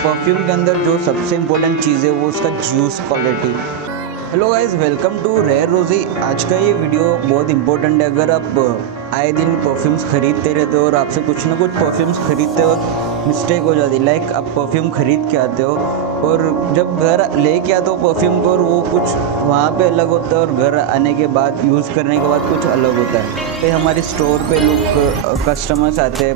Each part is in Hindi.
परफ्यूम के अंदर जो सबसे इम्पोर्टेंट चीज़ है वो उसका juice quality. Hello guys, welcome to Rare Rosy. आज का ये वीडियो बहुत इंपॉर्टेंट है। अगर आप आए दिन परफ्यूम्स खरीदते रहते हो और आपसे कुछ ना कुछ परफ्यूम्स खरीदते वक्त मिस्टेक हो जाती है, लाइक आप परफ्यूम खरीद के आते हो और जब घर लेके आते हो परफ्यूम को और वो कुछ वहाँ पे अलग होता है और घर आने के बाद यूज़ करने के बाद कुछ अलग होता है। फिर हमारे स्टोर पे लोग कस्टमर्स आते हैं,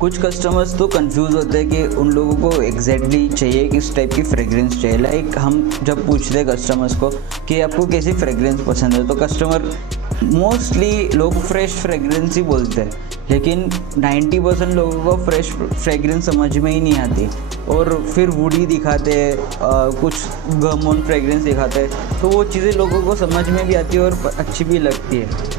कुछ कस्टमर्स तो कंफ्यूज होते हैं कि उन लोगों को एग्जैक्टली चाहिए किस टाइप की फ्रेगरेंस चाहिए। लाइक हम जब पूछते हैं कस्टमर्स को कि आपको कैसी फ्रेगरेंस पसंद है, तो कस्टमर मोस्टली लोग फ्रेश फ्रेगरेंस ही बोलते हैं, लेकिन 90% लोगों को फ्रेश फ्रेगरेंस समझ में ही नहीं आती और फिर वुडी दिखाते हैं, कुछ गम ऑन फ्रेगरेंस दिखाते हैं, तो वो चीज़ें लोगों को समझ में भी आती है और अच्छी भी लगती है।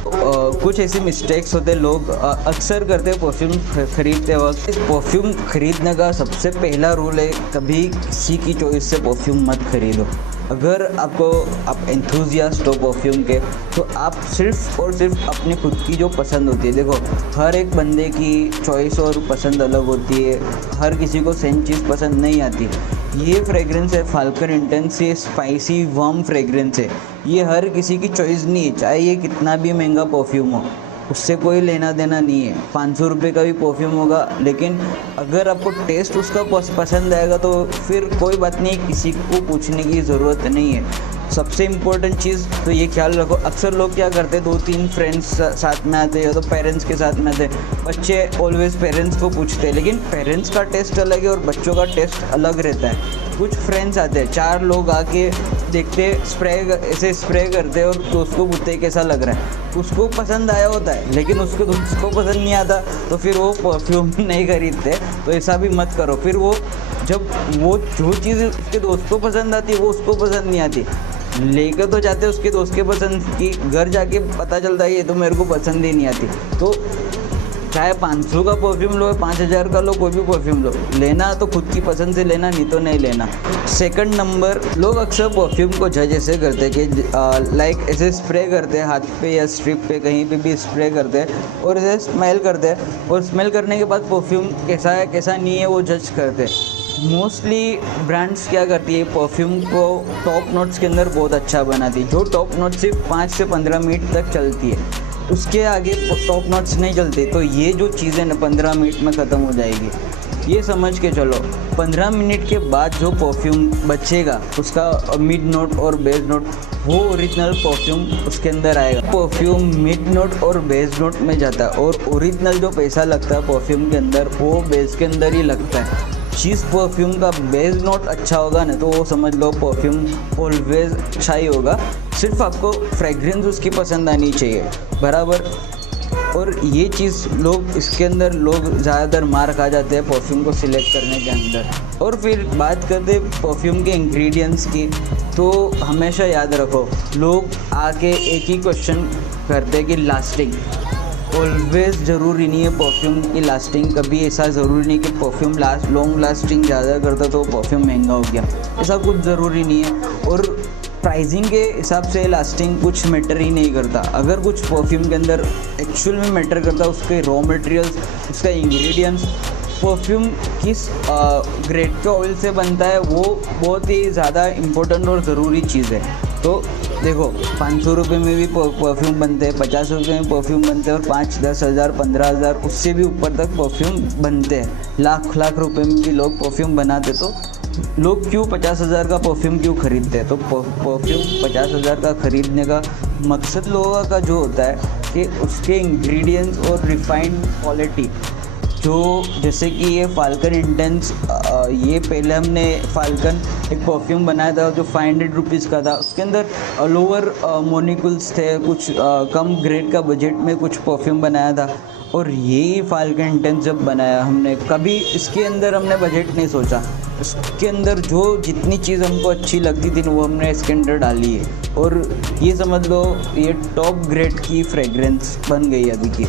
कुछ ऐसी मिस्टेक्स होते हैं लोग अक्सर करते हैं परफ्यूम खरीदते वक्त। परफ्यूम खरीदने का सबसे पहला रूल है, कभी किसी की चॉइस से परफ्यूम मत खरीदो। अगर आप एंथुजियास्ट हो परफ्यूम के, तो आप सिर्फ और सिर्फ अपनी खुद की जो पसंद होती है, देखो हर एक बंदे की चॉइस और पसंद अलग होती है, हर किसी को सेम चीज़ पसंद नहीं आती। ये फ्रेगरेंस है फाल्कन इंटेंस, ये स्पाइसी वार्म फ्रेगरेंस है, ये हर किसी की चॉइस नहीं है, चाहे ये कितना भी महंगा परफ्यूम हो, उससे कोई लेना देना नहीं है। 500 रुपये का भी परफ्यूम होगा, लेकिन अगर आपको टेस्ट उसका पसंद आएगा तो फिर कोई बात नहीं, किसी को पूछने की ज़रूरत नहीं है। सबसे इम्पोर्टेंट चीज़ तो ये ख्याल रखो, अक्सर लोग क्या करते हैं, 2-3 फ्रेंड्स साथ में आते हैं या तो पेरेंट्स के साथ में आते हैं, बच्चे ऑलवेज पेरेंट्स को पूछते हैं, लेकिन पेरेंट्स का टेस्ट अलग है और बच्चों का टेस्ट अलग रहता है। कुछ फ्रेंड्स आते हैं, 4 लोग आके देखते ऐसे स्प्रे करते हैं और दोस्त को पूछते हैं कैसा लग रहा है, उसको पसंद आया होता है लेकिन उसको पसंद नहीं आता, तो फिर वो परफ्यूम नहीं खरीदते। तो ऐसा भी मत करो, फिर वो जो चीज़ उसके दोस्त को पसंद आती है वो उसको पसंद नहीं आती, लेकर तो जाते हैं उसके दोस्त के पसंद की, घर जाके पता चलता है ये तो मेरे को पसंद ही नहीं आती। तो चाहे 500 का परफ्यूम लो, 5000 का लो, कोई भी परफ्यूम लो, लेना तो खुद की पसंद से लेना, नहीं तो नहीं लेना। सेकंड नंबर, लोग अक्सर परफ्यूम को जज ऐसे करते हैं कि लाइक ऐसे स्प्रे करते हैं हाथ पे या स्ट्रिप पे, कहीं पे भी स्प्रे करते हैं और ऐसे स्मेल करते हैं और स्मेल करने के बाद परफ्यूम कैसा है कैसा नहीं है वो जज करते हैं। मोस्टली ब्रांड्स क्या करती है, परफ्यूम को टॉप नोट्स के अंदर बहुत अच्छा बनाती है, जो टॉप नोट सिर्फ 5 से 15 मिनट तक चलती है, उसके आगे टॉप नोट्स नहीं चलते। तो ये जो चीज़ें ना 15 मिनट में ख़त्म हो जाएगी, ये समझ के चलो। 15 मिनट के बाद जो परफ्यूम बचेगा उसका मिड नोट और बेस नोट, वो ओरिजिनल परफ्यूम उसके अंदर आएगा। परफ्यूम मिड नोट और बेस नोट में जाता है और ओरिजिनल जो पैसा लगता है परफ्यूम के अंदर वो बेस के अंदर ही लगता है। जिस परफ्यूम का बेस नोट अच्छा होगा ना, तो वो समझ लो परफ्यूम ऑलवेज अच्छा ही होगा, सिर्फ आपको फ्रेगरेंस उसकी पसंद आनी चाहिए बराबर। और ये चीज़ लोग इसके अंदर ज़्यादातर मार खा जाते हैं परफ्यूम को सिलेक्ट करने के अंदर। और फिर बात करते हैं परफ्यूम के इंग्रेडिएंट्स की, तो हमेशा याद रखो, लोग आके एक ही क्वेश्चन करते हैं कि लास्टिंग। ऑलवेज ज़रूरी नहीं है परफ्यूम की लास्टिंग, कभी ऐसा ज़रूरी नहीं कि परफ्यूम लॉन्ग लास्टिंग ज़्यादा करता तो परफ्यूम महंगा हो गया, ऐसा कुछ ज़रूरी नहीं है। और प्राइसिंग के हिसाब से लास्टिंग कुछ मैटर ही नहीं करता। अगर कुछ परफ्यूम के अंदर एक्चुअल में मैटर करता है उसके रॉ मटेरियल्स, उसका इंग्रेडिएंट्स, परफ्यूम किस ग्रेड के ऑयल से बनता है, वो बहुत ही ज़्यादा इम्पोर्टेंट और ज़रूरी चीज़ है। तो देखो 500 रुपये में भी परफ्यूम बनते हैं, 50 रुपये में परफ्यूम बनते हैं और 5-10 हज़ार 15,000 उससे भी ऊपर तक परफ्यूम बनते हैं। लाख रुपए में भी लोग परफ्यूम बनाते, तो लोग क्यों 50,000 का परफ्यूम क्यों खरीदते हैं? तो परफ्यूम 50,000 का खरीदने का मकसद लोगों का जो होता है कि उसके इंग्रेडिएंट्स और रिफाइंड क्वालिटी, जो जैसे कि ये फाल्कन इंटेंस, ये पहले हमने फाल्कन एक परफ्यूम बनाया था जो 500 रुपीज़ का था, उसके अंदर लोअर मोनिकुल्स थे, कुछ कम ग्रेड का बजट में कुछ परफ्यूम बनाया था। और यही फाल्कन इंटेंस जब बनाया हमने, कभी इसके अंदर हमने बजट नहीं सोचा, इसके अंदर जो जितनी चीज़ हमको अच्छी लगती थी वो हमने इसके अंदर डाली है और ये समझ लो ये टॉप ग्रेड की फ्रेगरेंस बन गई अभी की।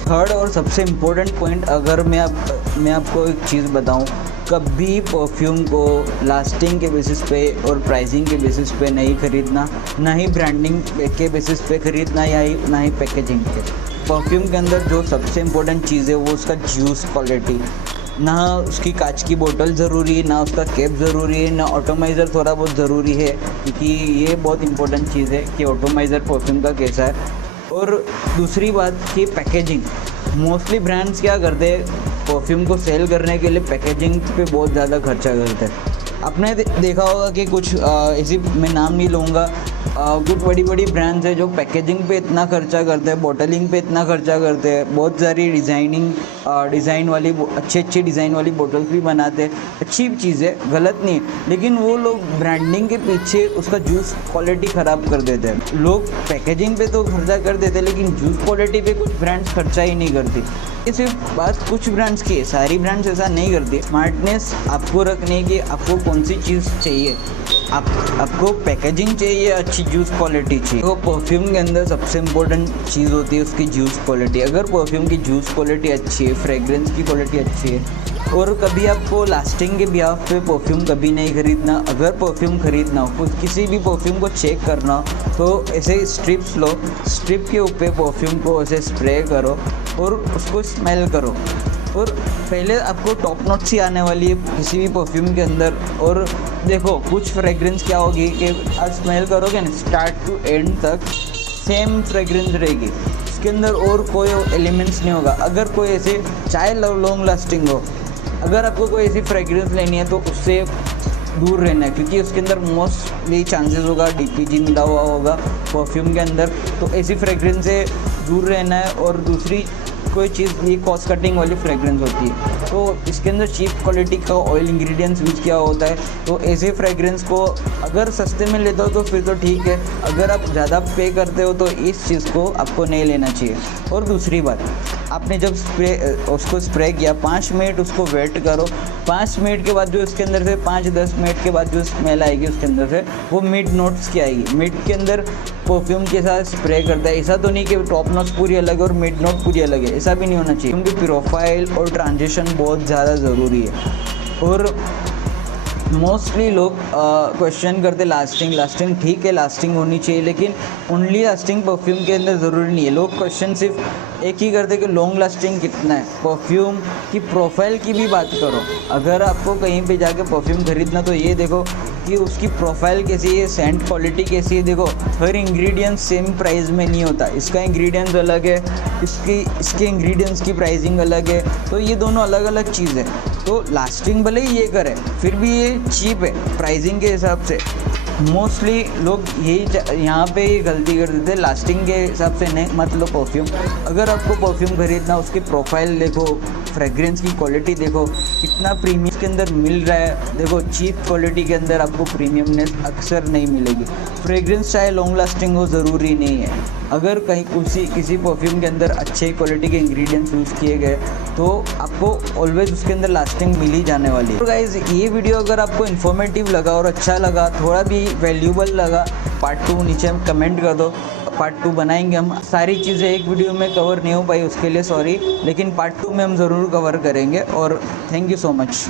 थर्ड और सबसे इम्पोर्टेंट पॉइंट, अगर मैं आपको एक चीज़ बताऊं, कभी परफ्यूम को लास्टिंग के बेसिस पे और प्राइसिंग के बेसिस पे नहीं खरीदना, ना ही ब्रांडिंग के बेसिस पे खरीदना, या ना ही पैकेजिंग के। परफ्यूम के अंदर जो सबसे इम्पोर्टेंट चीज़ है वो उसका जूस क्वालिटी। ना उसकी कांच की बोतल ज़रूरी है, ना उसका कैप ज़रूरी है, ना ऑटोमाइज़र थोड़ा बहुत ज़रूरी है, क्योंकि ये बहुत इंपॉर्टेंट चीज़ है कि ऑटोमाइज़र परफ्यूम का कैसा है। और दूसरी बात कि पैकेजिंग, मोस्टली ब्रांड्स क्या करते हैं, परफ्यूम को सेल करने के लिए पैकेजिंग पे बहुत ज़्यादा खर्चा करते हैं। आपने देखा होगा कि कुछ ऐसी, मैं नाम नहीं लूँगा, कुछ बड़ी बड़ी ब्रांड्स है जो पैकेजिंग पे इतना खर्चा करते हैं, बॉटलिंग पे इतना खर्चा करते हैं, बहुत सारी डिज़ाइन वाली अच्छी डिज़ाइन वाली बोतल्स भी बनाते हैं। अच्छी चीज़ है, गलत नहीं है, लेकिन वो लोग ब्रांडिंग के पीछे उसका जूस क्वालिटी ख़राब कर देते हैं। लोग पैकेजिंग पे तो खर्चा कर देते हैं, लेकिन जूस क्वालिटी पे कुछ ब्रांड्स खर्चा ही नहीं करती। ये सिर्फ बात कुछ ब्रांड्स की है, सारी ब्रांड्स ऐसा नहीं करती। स्मार्टनेस आपको रखने की, आपको कौन सी चीज़ चाहिए, आपको पैकेजिंग चाहिए, अच्छी जूस क्वालिटी चाहिए। तो परफ्यूम के अंदर सबसे इम्पोर्टेंट चीज़ होती है उसकी जूस क्वालिटी। अगर परफ्यूम की जूस क्वालिटी अच्छी है, फ्रेग्रेंस की क्वालिटी अच्छी है, और कभी आपको लास्टिंग के बिहाफ पे परफ्यूम कभी नहीं खरीदना। अगर परफ्यूम खरीदना हो, किसी भी परफ्यूम को चेक करना हो, तो ऐसे स्ट्रिप्स लो, स्ट्रिप के ऊपर परफ्यूम को ऐसे स्प्रे करो और उसको स्मेल करो। और पहले आपको टॉप नोट सी आने वाली है किसी भी परफ्यूम के अंदर। और देखो कुछ फ्रेग्रेंस क्या होगी कि आप स्मेल करोगे ना, स्टार्ट टू एंड तक सेम फ्रेग्रेंस रहेगी, इसके अंदर और कोई एलिमेंट्स नहीं होगा। अगर कोई ऐसे, चाहे लॉन्ग लास्टिंग हो, अगर आपको कोई ऐसी फ्रेग्रेंस लेनी है तो उससे दूर रहना है, क्योंकि उसके अंदर मोस्टली चांसेस होगा DPG मिला हुआ होगा परफ्यूम के अंदर। तो ऐसी फ्रेग्रेंस से दूर रहना है। और दूसरी कोई चीज़, ये कॉस्ट कटिंग वाली फ्रेग्रेंस होती है, तो इसके अंदर चीप क्वालिटी का ऑयल इंग्रेडिएंट्स यूज किया होता है। तो ऐसे फ्रेग्रेंस को अगर सस्ते में लेते हो तो फिर तो ठीक है, अगर आप ज़्यादा पे करते हो तो इस चीज़ को आपको नहीं लेना चाहिए। और दूसरी बात, आपने जब उसको स्प्रे किया, 5 मिनट उसको वेट करो। 5 मिनट के बाद जो इसके अंदर से 5-10 मिनट के बाद जो स्मेल आएगी उसके अंदर से, वो मिड नोट्स की आएगी। मिड के अंदर परफ्यूम के साथ स्प्रे करता है, ऐसा तो नहीं कि टॉप नोट्स पूरी अलग है और मिड नोट पूरी अलग है, ऐसा भी नहीं होना चाहिए, क्योंकि प्रोफाइल और ट्रांजिशन बहुत ज़्यादा ज़रूरी है। और मोस्टली लोग क्वेश्चन करते लास्टिंग ठीक है, लास्टिंग होनी चाहिए, लेकिन ओनली लास्टिंग परफ्यूम के अंदर ज़रूरी नहीं है। लोग क्वेश्चन सिर्फ एक ही करते कि लॉन्ग लास्टिंग कितना है। परफ्यूम की प्रोफाइल की भी बात करो। अगर आपको कहीं पे जाके परफ्यूम खरीदना तो ये देखो कि उसकी प्रोफाइल कैसी है, सेंट क्वालिटी कैसी है। देखो हर इंग्रेडिएंट्स सेम प्राइस में नहीं होता, इसका इंग्रेडिएंट्स अलग है, इसके इंग्रेडिएंट्स की प्राइसिंग अलग है, तो ये दोनों अलग अलग चीज़ है। तो लास्टिंग भले ही ये करे, फिर भी ये चीप है प्राइसिंग के हिसाब से। मोस्टली लोग यही यहाँ पे ही गलती कर देते हैं, लास्टिंग के हिसाब से नहीं मत लो परफ्यूम। अगर आपको परफ्यूम खरीदना, उसकी प्रोफाइल देखो, फ्रेग्रेंस की क्वालिटी देखो, कितना प्रीमियम के अंदर मिल रहा है। देखो चीप क्वालिटी के अंदर आपको प्रीमियमनेस अक्सर नहीं मिलेगी। फ्रेग्रेंस चाहे लॉन्ग लास्टिंग हो ज़रूरी नहीं है। अगर कहीं किसी परफ्यूम के अंदर अच्छे क्वालिटी के इंग्रेडिएंट्स यूज़ किए गए तो आपको ऑलवेज उसके अंदर लास्टिंग मिल ही जाने वाली है। तो गाइज़, ये वीडियो अगर आपको इन्फॉर्मेटिव लगा और अच्छा लगा, थोड़ा भी वैल्यूबल लगा, पार्ट 2 नीचे कमेंट कर दो। पार्ट 2 बनाएंगे हम। सारी चीज़ें एक वीडियो में कवर नहीं हो पाई, उसके लिए सॉरी, लेकिन पार्ट 2 में हम ज़रूर कवर करेंगे। और थैंक यू सो मच।